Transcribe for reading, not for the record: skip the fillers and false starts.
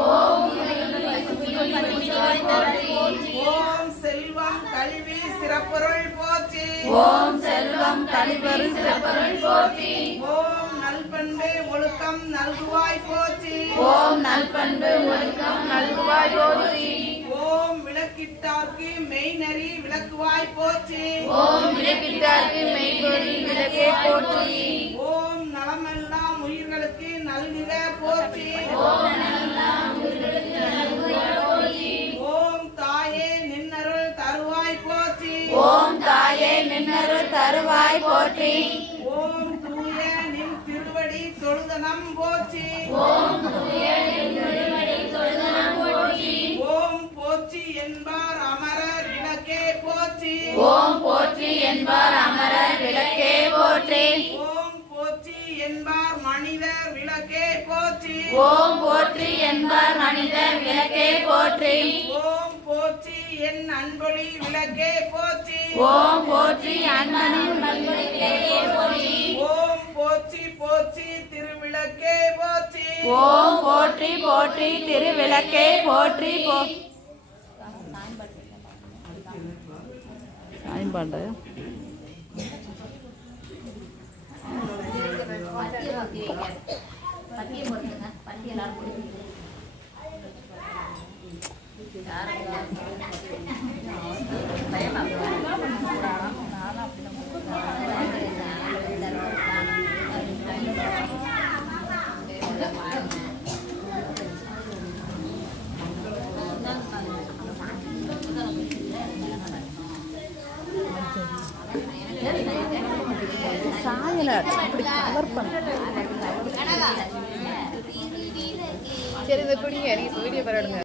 ஓம் செல்வம் கல்வி சிறப்பொருள் போற்றி. ஓம் செல்வம் கல்வி சிறப்பொருள் போற்றி. ஓம் நல்பண்பு ஒழுக்கம் நல்குவாய் போற்றி. ஓம் நல்பண்பு ஒழுக்கம் நல்குவாய் போற்றி. ஓம் விளக்கிட்டார்க்கு மெய்நெறி விளக்குவாய் போற்றி. ஓம் விளக்கிட்டார்க்கு மெய்நெறி விளக்கே போற்றி. ஓம் நலமெல்லாம் உயிர்களுக்கு நல்கிட போற்றி. ஓம் நலமெல்லாம் உயிர்களுக்கு நல்குக போற்றி. ஓம் தாயே நின்னருள் தருவாய் போற்றி. ஓம் தாயே நின்னருள் தருவாய் போற்றி. ஓம் தூய நின் திருவடி தொழுதனம் போற்றி. ஓம் தூய நின் திருவடி தொழுதனம் போற்றி. ஓம் போற்றி என்பார் அமரர் விளக்கே போற்றி. ஓம் போற்றி என்பார் அமரர் விளக்கே போற்றி. ஓம் போற்றி என்பார் மனிதர் விளக்கே போற்றி. ஓம் போற்றி என்பார் மனிதர் விளக்கே போற்றி. ஓம் போற்றி என் அன்பொழி விளக்கே போற்றி. ஓம் போற்றி அன்பனின் பண்பொழி விளக்கே போற்றி. ஓம் போற்றி போற்றி திருவிளக்கே போற்றி. ஓம் போற்றி போற்றி திருவிளக்கே போற்றி. சரி இந்த குடிங்க வீடியோ பரவாயில்ல.